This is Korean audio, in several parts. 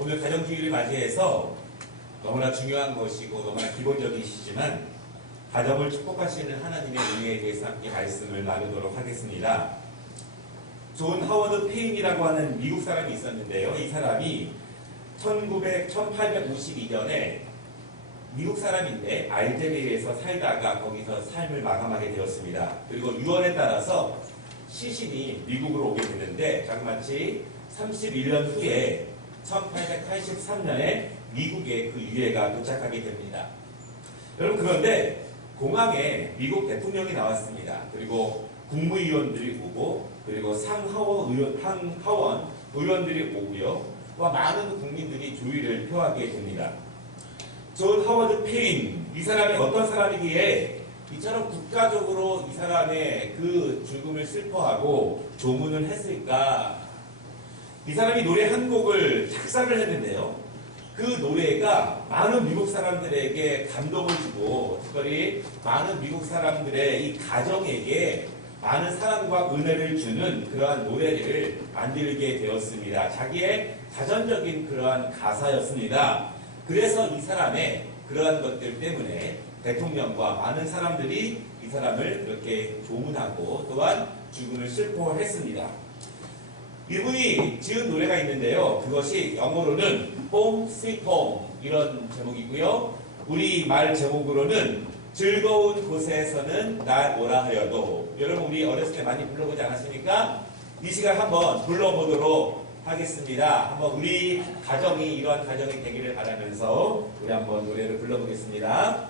오늘 가정주의를 맞이해서 너무나 중요한 것이고 너무나 기본적이시지만 가정을 축복하시는 하나님의 은혜에 대해서 함께 말씀을 나누도록 하겠습니다. 존 하워드 페인이라고 하는 미국 사람이 있었는데요. 이 사람이 1852년에 미국 사람인데 알제리에서 살다가 거기서 삶을 마감하게 되었습니다. 그리고 유언에 따라서 시신이 미국으로 오게 됐는데 자그마치 31년 후에 1883년에 미국에 그 유해가 도착하게 됩니다. 여러분, 그런데 공항에 미국 대통령이 나왔습니다. 그리고 국무위원들이 오고 그리고 상하원 의원들이 오고요. 많은 국민들이 주의를 표하게 됩니다. 존 하워드 페인, 이 사람이 어떤 사람이기에 이처럼 국가적으로 이 사람의 그 죽음을 슬퍼하고 조문을 했을까? 이 사람이 노래 한 곡을 작사를 했는데요. 그 노래가 많은 미국 사람들에게 감동을 주고 특별히 많은 미국 사람들의 이 가정에게 많은 사랑과 은혜를 주는 그러한 노래를 만들게 되었습니다. 자기의 자전적인 그러한 가사였습니다. 그래서 이 사람의 그러한 것들 때문에 대통령과 많은 사람들이 이 사람을 그렇게 조문하고 또한 죽음을 슬퍼했습니다. 이분이 지은 노래가 있는데요. 그것이 영어로는 Home Sweet Home 이런 제목이고요. 우리말 제목으로는 즐거운 곳에서는 날 오라 하여도. 여러분, 우리 어렸을 때 많이 불러보지 않았습니까? 이 시간 한번 불러보도록 하겠습니다. 한번 우리 가정이 이러한 가정이 되기를 바라면서 우리 한번 노래를 불러보겠습니다.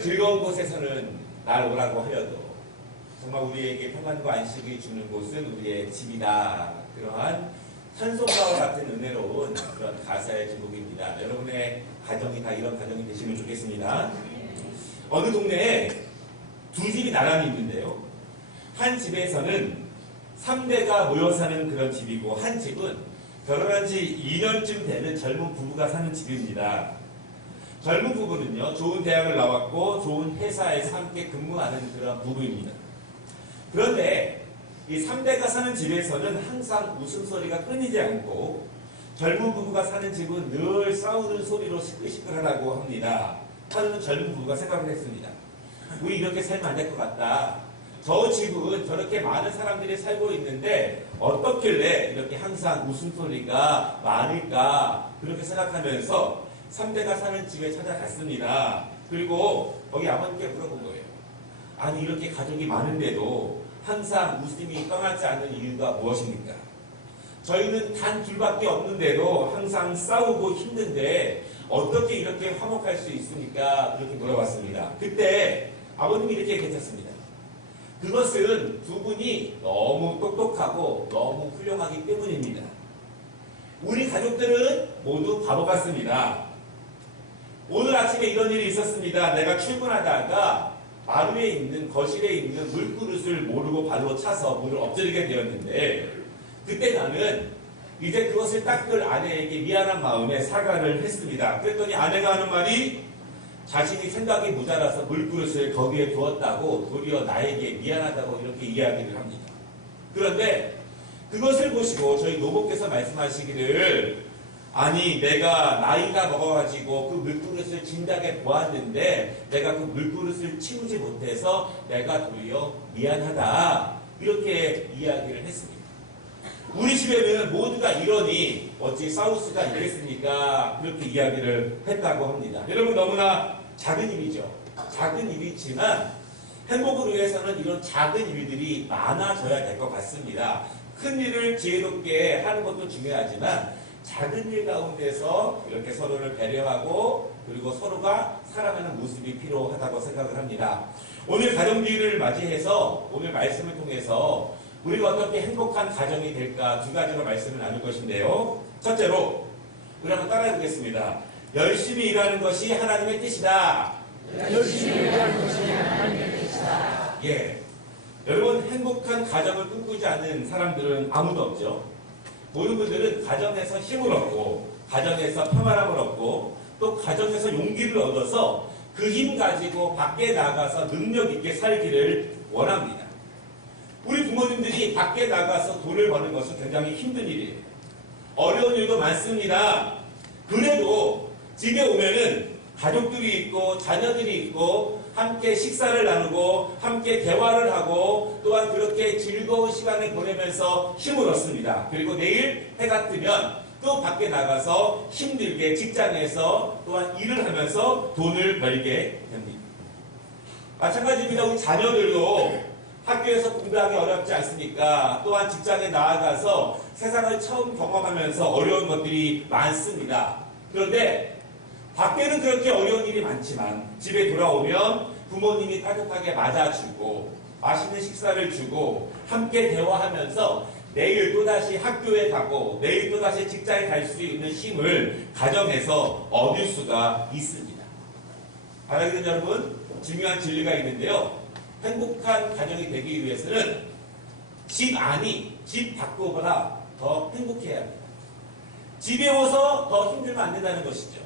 즐거운 곳에서는 날 오라고 하여도 정말 우리에게 평안과 안식을 주는 곳은 우리의 집이다. 그러한 찬송가와 같은 은혜로운 그런 가사의 제목입니다. 여러분의 가정이 다 이런 가정이 되시면 좋겠습니다. 어느 동네에 두 집이 나란히 있는데요. 한 집에서는 3대가 모여 사는 그런 집이고 한 집은 결혼한 지 2년쯤 되는 젊은 부부가 사는 집입니다. 젊은 부부는요, 좋은 대학을 나왔고 좋은 회사에서 함께 근무하는 그런 부부입니다. 그런데 이 3대가 사는 집에서는 항상 웃음소리가 끊이지 않고 젊은 부부가 사는 집은 늘 싸우는 소리로 시끌시끌하다고 합니다. 하는 젊은 부부가 생각을 했습니다. 우리 이렇게 살면 안 될 것 같다. 저 집은 저렇게 많은 사람들이 살고 있는데 어떻길래 이렇게 항상 웃음소리가 많을까 그렇게 생각하면서 3대가 사는 집에 찾아갔습니다. 그리고 거기 아버님께 물어본 거예요. 아니, 이렇게 가족이 많은데도 항상 웃음이 떠나지 않는 이유가 무엇입니까? 저희는 단 둘밖에 없는데도 항상 싸우고 힘든데 어떻게 이렇게 화목할 수 있습니까? 이렇게 물어봤습니다. 그때 아버님이 이렇게 얘기했습니다. 그것은 두 분이 너무 똑똑하고 너무 훌륭하기 때문입니다. 우리 가족들은 모두 바보 같습니다. 오늘 아침에 이런 일이 있었습니다. 내가 출근하다가 마루에 있는 거실에 있는 물그릇을 모르고 발로 차서 물을 엎드리게 되었는데 그때 나는 이제 그것을 닦을 아내에게 미안한 마음에 사과를 했습니다. 그랬더니 아내가 하는 말이 자신이 생각이 모자라서 물그릇을 거기에 두었다고 도리어 나에게 미안하다고 이렇게 이야기를 합니다. 그런데 그것을 보시고 저희 노목께서 말씀하시기를 아니 내가 나이가 먹어가지고 그 물그릇을 진작에 보았는데 내가 그 물그릇을 치우지 못해서 내가 도리어 미안하다 이렇게 이야기를 했습니다. 우리 집에는 모두가 이러니 어찌 사우스가 이랬습니까? 그렇게 이야기를 했다고 합니다. 여러분 너무나 작은 일이죠. 작은 일이지만 행복을 위해서는 이런 작은 일들이 많아져야 될 것 같습니다. 큰 일을 지혜롭게 하는 것도 중요하지만 작은 일 가운데서 이렇게 서로를 배려하고 그리고 서로가 살아가는 모습이 필요하다고 생각을 합니다. 오늘 가정주의를 맞이해서 오늘 말씀을 통해서 우리가 어떻게 행복한 가정이 될까 두 가지로 말씀을 나눌 것인데요. 첫째로 우리 한번 따라해 보겠습니다. 열심히 일하는 것이 하나님의 뜻이다. 열심히 일하는 것이 하나님의 뜻이다. 예. 여러분 행복한 가정을 꿈꾸지 않는 사람들은 아무도 없죠. 모든 분들은 가정에서 힘을 얻고 가정에서 평안함을 얻고 또 가정에서 용기를 얻어서 그 힘 가지고 밖에 나가서 능력 있게 살기를 원합니다. 우리 부모님들이 밖에 나가서 돈을 버는 것은 굉장히 힘든 일이에요. 어려운 일도 많습니다. 그래도 집에 오면은 가족들이 있고 자녀들이 있고 함께 식사를 나누고 함께 대화를 하고 또한 그렇게 즐거운 시간을 보내면서 힘을 얻습니다. 그리고 내일 해가 뜨면 또 밖에 나가서 힘들게 직장에서 또한 일을 하면서 돈을 벌게 됩니다. 마찬가지입니다. 우리 자녀들도 학교에서 공부하기 어렵지 않습니까? 또한 직장에 나아가서 세상을 처음 경험하면서 어려운 것들이 많습니다. 그런데 밖에는 그렇게 어려운 일이 많지만 집에 돌아오면 부모님이 따뜻하게 맞아주고 맛있는 식사를 주고 함께 대화하면서 내일 또다시 학교에 가고 내일 또다시 직장에 갈 수 있는 힘을 가정에서 얻을 수가 있습니다. 바라기는 여러분 중요한 진리가 있는데요. 행복한 가정이 되기 위해서는 집 안이 집 밖보다 더 행복해야 합니다. 집에 와서 더 힘들면 안 된다는 것이죠.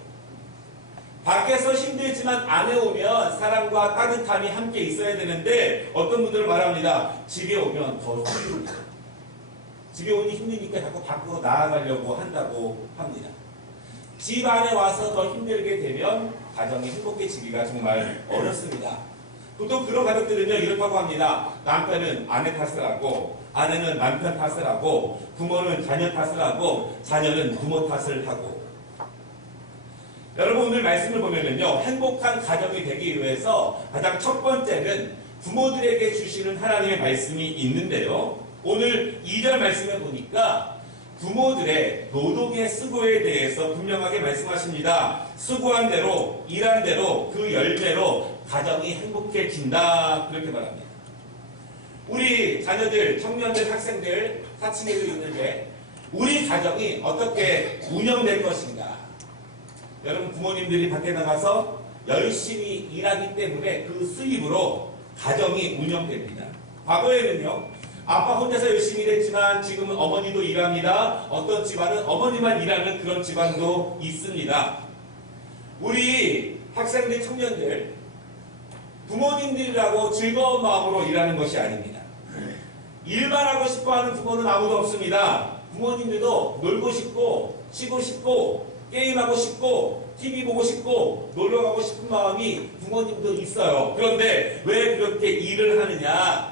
밖에서 힘들지만 안에 오면 사랑과 따뜻함이 함께 있어야 되는데 어떤 분들은 말합니다. 집에 오면 더 힘듭니다. 집에 오니 힘드니까 자꾸 밖으로 나아가려고 한다고 합니다. 집 안에 와서 더 힘들게 되면 가정이 행복해지기가 정말 어렵습니다. 보통 그런 가족들은요 이렇다고 합니다. 남편은 아내 탓을 하고 아내는 남편 탓을 하고 부모는 자녀 탓을 하고 자녀는 부모 탓을 하고 여러분 오늘 말씀을 보면은요 행복한 가정이 되기 위해서 가장 첫 번째는 부모들에게 주시는 하나님의 말씀이 있는데요. 오늘 2절 말씀에 보니까 부모들의 노동의 수고에 대해서 분명하게 말씀하십니다. 수고한 대로 일한 대로 그 열매로 가정이 행복해진다 그렇게 말합니다. 우리 자녀들, 청년들, 학생들 사춘기도 있는데 우리 가정이 어떻게 운영될 것인가? 여러분 부모님들이 밖에 나가서 열심히 일하기 때문에 그 수입으로 가정이 운영됩니다. 과거에는요 아빠 혼자서 열심히 일했지만 지금은 어머니도 일합니다. 어떤 집안은 어머니만 일하는 그런 집안도 있습니다. 우리 학생들, 청년들 부모님들이라고 즐거운 마음으로 일하는 것이 아닙니다. 일만 하고 싶어하는 부모는 아무도 없습니다. 부모님들도 놀고 싶고 쉬고 싶고 게임하고 싶고 TV 보고 싶고 놀러가고 싶은 마음이 부모님도 있어요. 그런데 왜 그렇게 일을 하느냐?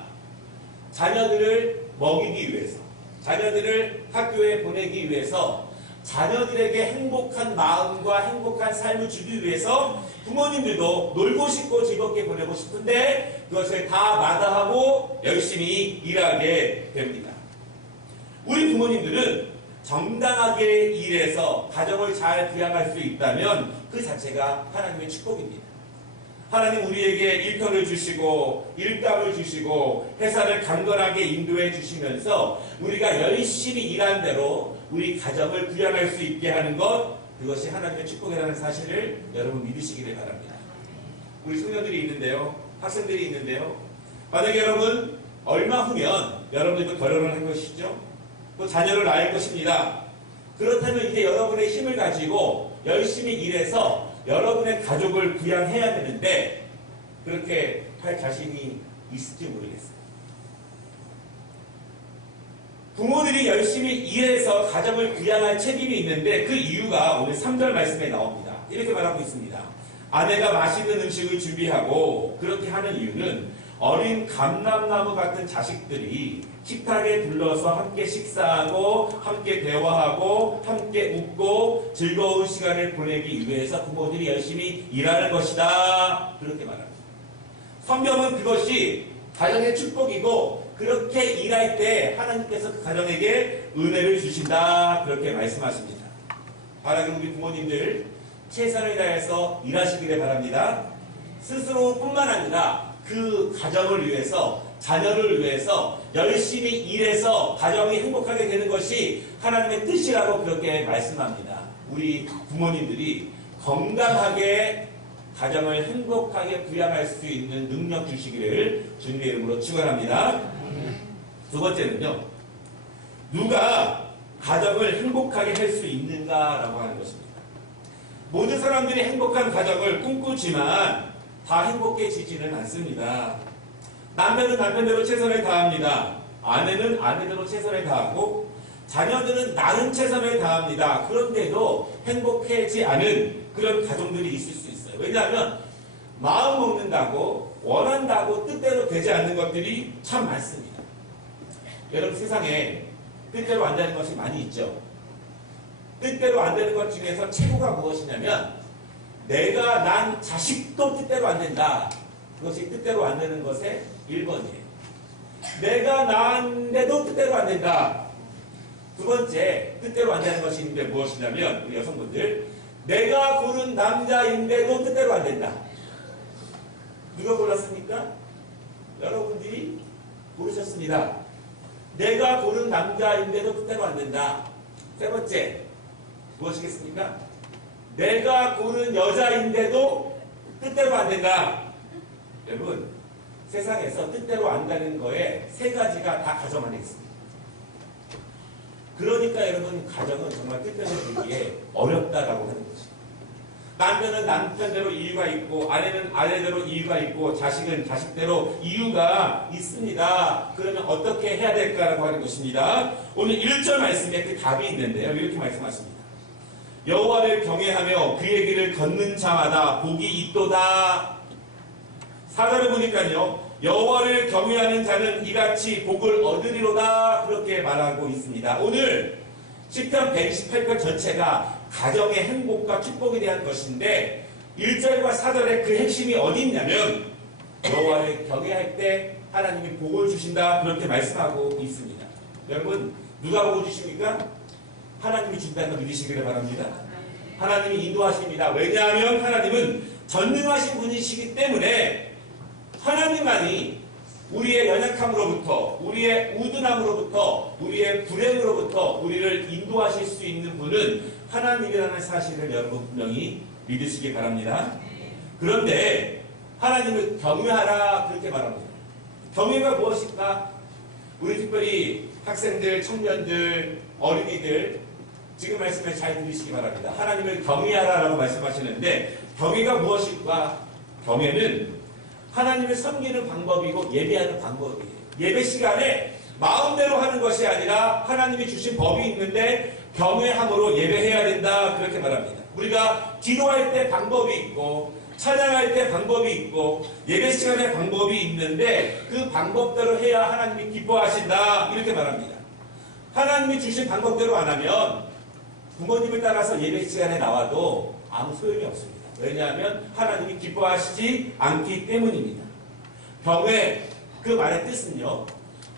자녀들을 먹이기 위해서, 자녀들을 학교에 보내기 위해서, 자녀들에게 행복한 마음과 행복한 삶을 주기 위해서 부모님들도 놀고 싶고 즐겁게 보내고 싶은데 그것을 다 마다하고 열심히 일하게 됩니다. 우리 부모님들은 정당하게 일해서 가정을 잘 부양할 수 있다면 그 자체가 하나님의 축복입니다. 하나님 우리에게 일터를 주시고 일감을 주시고 회사를 강건하게 인도해 주시면서 우리가 열심히 일한 대로 우리 가정을 부양할 수 있게 하는 것 그것이 하나님의 축복이라는 사실을 여러분 믿으시기를 바랍니다. 우리 청년들이 있는데요. 학생들이 있는데요. 만약에 여러분 얼마 후면 여러분들도 결혼을 할 것이죠. 또 자녀를 낳을 것입니다. 그렇다면 이제 여러분의 힘을 가지고 열심히 일해서 여러분의 가족을 부양해야 되는데 그렇게 할 자신이 있을지 모르겠어요. 부모들이 열심히 일해서 가정을 부양할 책임이 있는데 그 이유가 오늘 3절 말씀에 나옵니다. 이렇게 말하고 있습니다. 아내가 맛있는 음식을 준비하고 그렇게 하는 이유는 어린 감람나무 같은 자식들이 식탁에 둘러서 함께 식사하고 함께 대화하고 함께 웃고 즐거운 시간을 보내기 위해서 부모들이 열심히 일하는 것이다. 그렇게 말합니다. 성경은 그것이 가정의 축복이고 그렇게 일할 때 하나님께서 그 가정에게 은혜를 주신다. 그렇게 말씀하십니다. 바라기 우리 부모님들 최선을 다해서 일하시기를 바랍니다. 스스로뿐만 아니라 그 가정을 위해서 자녀를 위해서 열심히 일해서 가정이 행복하게 되는 것이 하나님의 뜻이라고 그렇게 말씀합니다. 우리 부모님들이 건강하게 가정을 행복하게 부양할 수 있는 능력 주시기를 주님의 이름으로 축원합니다. 두 번째는요. 누가 가정을 행복하게 할 수 있는가라고 하는 것입니다. 모든 사람들이 행복한 가정을 꿈꾸지만 다 행복해지지는 않습니다. 남편은 남편대로 최선을 다합니다. 아내는 아내대로 최선을 다하고 자녀들은 나름 최선을 다합니다. 그런데도 행복하지 않은 그런 가정들이 있을 수 있어요. 왜냐하면 마음 먹는다고 원한다고 뜻대로 되지 않는 것들이 참 많습니다. 여러분 세상에 뜻대로 안 되는 것이 많이 있죠. 뜻대로 안 되는 것 중에서 최고가 무엇이냐면 내가 난 자식도 뜻대로 안 된다. 그것이 뜻대로 안 되는 것의 1번이에요. 내가 낳았는데도 뜻대로 안 된다. 두 번째, 뜻대로 안 되는 것이 있는데 무엇이냐면 우리 여성분들 내가 고른 남자인데도 뜻대로 안 된다. 누가 골랐습니까? 여러분들이 고르셨습니다. 내가 고른 남자인데도 뜻대로 안 된다. 세 번째, 무엇이겠습니까? 내가 고른 여자인데도 뜻대로 안 된다. 여러분, 세상에서 뜻대로 안 되는 거에 세 가지가 다 가정 안에 있습니다. 그러니까 여러분, 가정은 정말 뜻대로 되기에 어렵다라고 하는 것입니다. 남편은 남편대로 이유가 있고, 아내는 아내대로 이유가 있고, 자식은 자식대로 이유가 있습니다. 그러면 어떻게 해야 될까라고 하는 것입니다. 오늘 1절 말씀에 그 답이 있는데요. 이렇게 말씀하십니다. 여호와를 경외하며 그의 길을 걷는 자마다 복이 있도다. 4절을 보니까요. 여호와를 경외하는 자는 이같이 복을 얻으리로다. 그렇게 말하고 있습니다. 오늘 시편 128편 전체가 가정의 행복과 축복에 대한 것인데 1절과 4절의 그 핵심이 어디 있냐면 여호와를 경외할 때 하나님이 복을 주신다. 그렇게 말씀하고 있습니다. 여러분 누가 복을 주십니까? 하나님이 준다는 걸 믿으시기를 바랍니다. 하나님이 인도하십니다. 왜냐하면 하나님은 전능하신 분이시기 때문에 하나님만이 우리의 연약함으로부터 우리의 우둔함으로부터 우리의 불행으로부터 우리를 인도하실 수 있는 분은 하나님이라는 사실을 여러분 분명히 믿으시기 바랍니다. 그런데 하나님을 경외하라 그렇게 말합니다. 경외가 무엇일까? 우리 특별히 학생들, 청년들, 어린이들 지금 말씀을 잘 들으시기 바랍니다. 하나님을 경외하라라고 말씀하시는데 경외가 무엇일까? 경외는 하나님을 섬기는 방법이고 예배하는 방법이에요. 예배 시간에 마음대로 하는 것이 아니라 하나님이 주신 법이 있는데 경외함으로 예배해야 된다 그렇게 말합니다. 우리가 기도할 때 방법이 있고 찬양할 때 방법이 있고 예배 시간에 방법이 있는데 그 방법대로 해야 하나님이 기뻐하신다 이렇게 말합니다. 하나님이 주신 방법대로 안 하면 부모님을 따라서 예배 시간에 나와도 아무 소용이 없습니다. 왜냐하면 하나님이 기뻐하시지 않기 때문입니다. 경외 그 말의 뜻은요.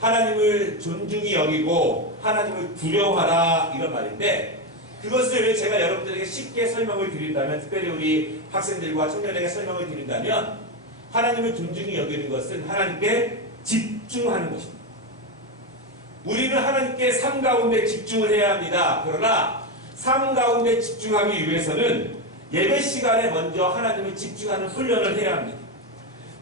하나님을 존중히 여기고 하나님을 두려워하라 이런 말인데 그것을 제가 여러분들에게 쉽게 설명을 드린다면 특별히 우리 학생들과 청년에게 설명을 드린다면 하나님을 존중히 여기는 것은 하나님께 집중하는 것입니다. 우리는 하나님께 삶 가운데 집중을 해야 합니다. 그러나 삶 가운데 집중하기 위해서는 예배 시간에 먼저 하나님을 집중하는 훈련을 해야 합니다.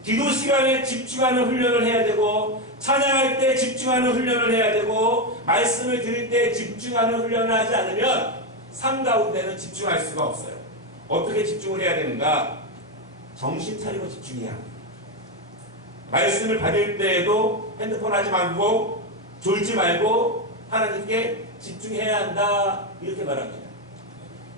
기도 시간에 집중하는 훈련을 해야 되고 찬양할 때 집중하는 훈련을 해야 되고 말씀을 들을 때 집중하는 훈련을 하지 않으면 삶 가운데는 집중할 수가 없어요. 어떻게 집중을 해야 되는가? 정신 차리고 집중해야 합니다. 말씀을 받을 때에도 핸드폰 하지 말고 졸지 말고 하나님께 집중해야 한다. 이렇게 말합니다.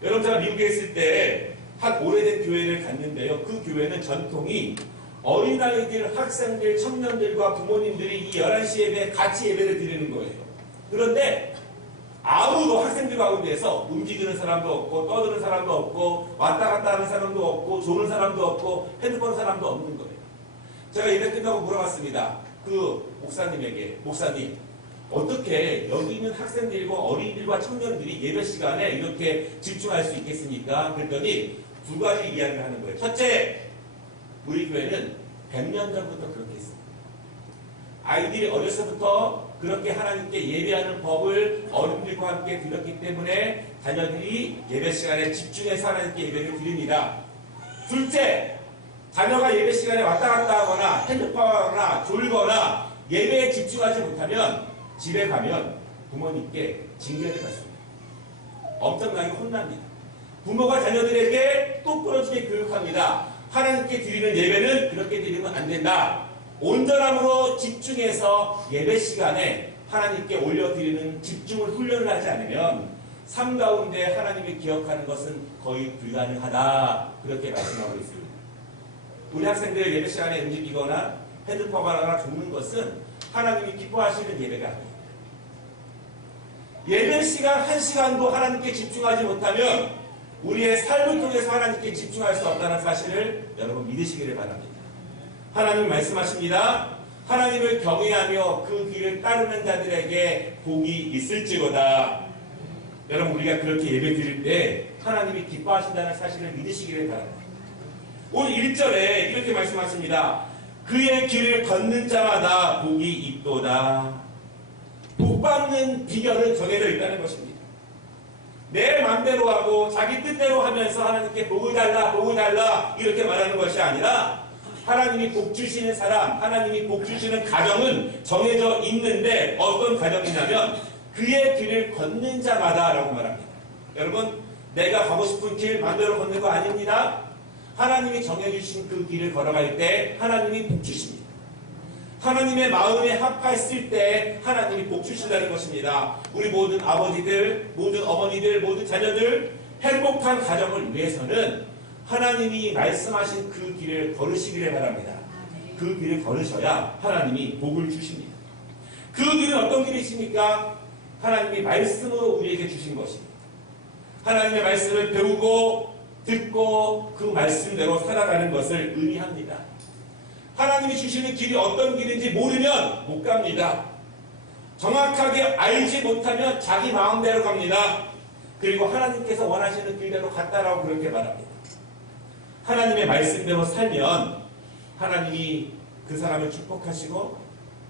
여러분, 제가 미국에 있을 때 한 오래된 교회를 갔는데요. 그 교회는 전통이 어린아이들, 학생들, 청년들과 부모님들이 이 11시 예배에 같이 예배를 드리는 거예요. 그런데 아무도 학생들 가운데서 움직이는 사람도 없고 떠드는 사람도 없고 왔다 갔다 하는 사람도 없고 조는 사람도 없고 핸드폰 사람도 없는 거예요. 제가 예배 끝나고 물어봤습니다. 그 목사님에게, 목사님, 어떻게 여기 있는 학생들과 어린이들과 청년들이 예배 시간에 이렇게 집중할 수 있겠습니까? 그랬더니 두 가지 이야기를 하는 거예요. 첫째, 우리 교회는 100년 전부터 그렇게 했습니다. 아이들이 어려서부터 그렇게 하나님께 예배하는 법을 어른들과 함께 드렸기 때문에 자녀들이 예배 시간에 집중해서 하나님께 예배를 드립니다. 둘째, 자녀가 예배 시간에 왔다 갔다 하거나 핸드폰하거나 졸거나 예배에 집중하지 못하면 집에 가면 부모님께 징계를 받습니다. 엄청나게 혼납니다. 부모가 자녀들에게 똑부러지게 교육합니다. 하나님께 드리는 예배는 그렇게 드리면 안 된다. 온전함으로 집중해서 예배 시간에 하나님께 올려드리는 집중을 훈련을 하지 않으면 삶 가운데 하나님이 기억하는 것은 거의 불가능하다. 그렇게 말씀하고 있습니다. 우리 학생들의 예배 시간에 움직이거나 핸드폰을 하거나 죽는 것은 하나님이 기뻐하시는 예배가 아닙니다. 예배 시간 1시간도 하나님께 집중하지 못하면 우리의 삶을 통해서 하나님께 집중할 수 없다는 사실을 여러분 믿으시기를 바랍니다. 하나님 말씀하십니다. 하나님을 경외하며 그 길을 따르는 자들에게 복이 있을지로다. 여러분, 우리가 그렇게 예배 드릴 때 하나님이 기뻐하신다는 사실을 믿으시기를 바랍니다. 오늘 1절에 이렇게 말씀하십니다. 그의 길을 걷는 자마다 복이 있도다. 복받는 비결은 정해져 있다는 것입니다. 내 맘대로 하고 자기 뜻대로 하면서 하나님께 복을 달라, 복을 달라 이렇게 말하는 것이 아니라 하나님이 복 주시는 사람, 하나님이 복 주시는 가정은 정해져 있는데 어떤 가정이냐면 그의 길을 걷는 자마다 라고 말합니다. 여러분, 내가 가고 싶은 길 마음대로 걷는 거 아닙니다. 하나님이 정해주신 그 길을 걸어갈 때 하나님이 복 주십니다. 하나님의 마음에 합했을 때 하나님이 복 주신다는 것입니다. 우리 모든 아버지들, 모든 어머니들, 모든 자녀들 행복한 가정을 위해서는 하나님이 말씀하신 그 길을 걸으시기를 바랍니다. 그 길을 걸으셔야 하나님이 복을 주십니다. 그 길은 어떤 길이십니까? 하나님이 말씀으로 우리에게 주신 것입니다. 하나님의 말씀을 배우고 듣고 그 말씀대로 살아가는 것을 의미합니다. 하나님이 주시는 길이 어떤 길인지 모르면 못 갑니다. 정확하게 알지 못하면 자기 마음대로 갑니다. 그리고 하나님께서 원하시는 길대로 갔다라고 그렇게 말합니다. 하나님의 말씀대로 살면 하나님이 그 사람을 축복하시고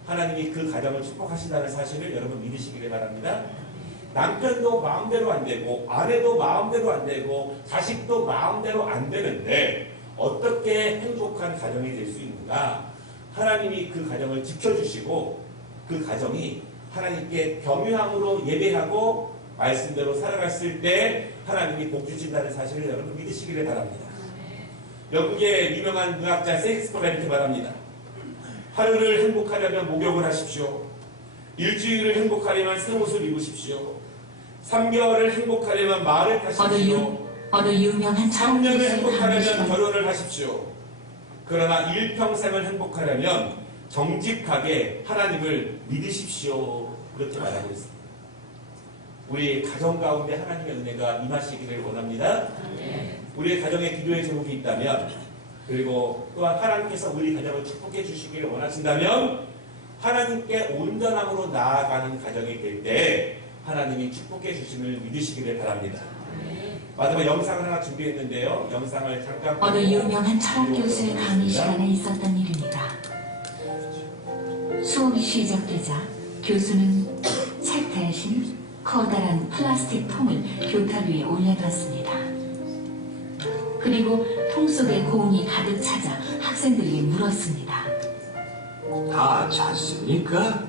하나님이 그 가정을 축복하신다는 사실을 여러분 믿으시기를 바랍니다. 남편도 마음대로 안 되고 아내도 마음대로 안 되고 자식도 마음대로 안 되는데 어떻게 행복한 가정이 될 수 있는가? 하나님이 그 가정을 지켜주시고 그 가정이 하나님께 경외함으로 예배하고 말씀대로 살아갔을 때 하나님이 복 주신다는 사실을 여러분 믿으시기를 바랍니다. 영국의 유명한 문학자 셰익스피어가 이렇게 말합니다. 하루를 행복하려면 목욕을 하십시오. 일주일을 행복하려면 새 옷을 입으십시오. 3개월을 행복하려면 말을 타십시오. 어느 유명한 3년을 행복하려면 결혼을 하십시오. 그러나 일평생을 행복하려면 정직하게 하나님을 믿으십시오. 그렇게 말하고 있습니다. 우리 가정 가운데 하나님의 은혜가 임하시기를 원합니다. 우리의 가정에 기도의 제목이 있다면, 그리고 또한 하나님께서 우리 가정을 축복해 주시기를 원하신다면 하나님께 온전함으로 나아가는 가정이 될 때 하나님이 축복해 주심을 믿으시기를 바랍니다. 마지막 영상을 하나 준비했는데요. 영상을 잠깐 어느 유명한 철학 교수의 강의 시간에 있었던 일입니다. 수업이 시작되자 교수는 책 대신 커다란 플라스틱 통을 교탁 위에 올려놨습니다. 그리고 통 속에 공이 가득 차자 학생들이 물었습니다. 다 찼습니까?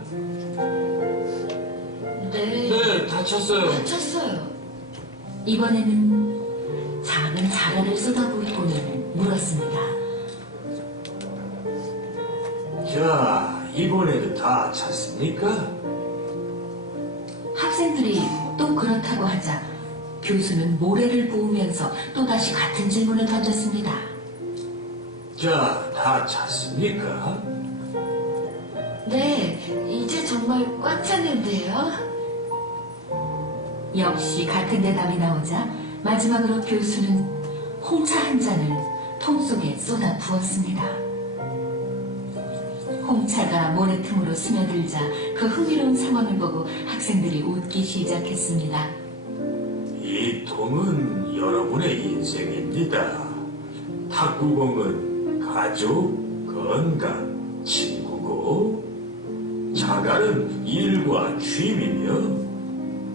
네, 다 찼어요. 다쳤어요. 이번에는 작은 자갈을 쏟아부고는 물었습니다. 자, 이번에도 다 찼습니까? 학생들이 또 그렇다고 하자 교수는 모래를 부으면서 또다시 같은 질문을 던졌습니다. 자, 다 찼습니까? 네, 이제 정말 꽉 찼는데요. 역시 같은 대답이 나오자 마지막으로 교수는 홍차 한 잔을 통 속에 쏟아 부었습니다. 홍차가 모래틈으로 스며들자 그 흥미로운 상황을 보고 학생들이 웃기 시작했습니다. 이 통은 여러분의 인생입니다. 탁구공은 가족, 건강, 친구고, 자갈은 일과 취미며,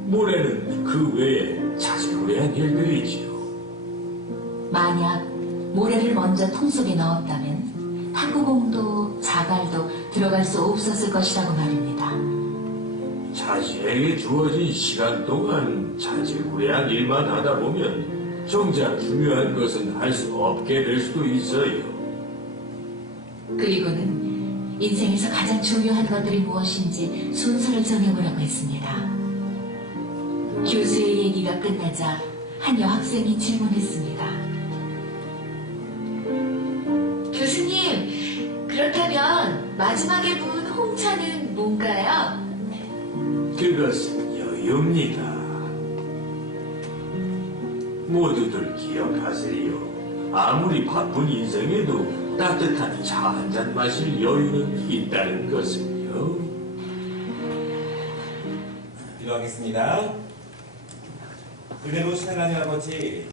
모래는 그 외에 자질구레한 일들이지요. 만약 모래를 먼저 통 속에 넣었다면 탁구공도 자갈도 들어갈 수 없었을 것이라고 말입니다. 자신에게 주어진 시간 동안 자질구레한 일만 하다 보면 정작 중요한 것은 할 수 없게 될 수도 있어요. 그리고는 인생에서 가장 중요한 것들이 무엇인지 순서를 정해보라고 했습니다. 교수의 얘기가 끝나자 한 여학생이 질문했습니다. 교수님, 그렇다면 마지막에 부은 홍차는 뭔가요? 그것은 여유입니다. 모두들 기억하세요. 아무리 바쁜 인생에도 따뜻한 차 한 잔 마실 여유는 있다는 것을요. 기도하겠습니다. 그대로 신하나님 아버지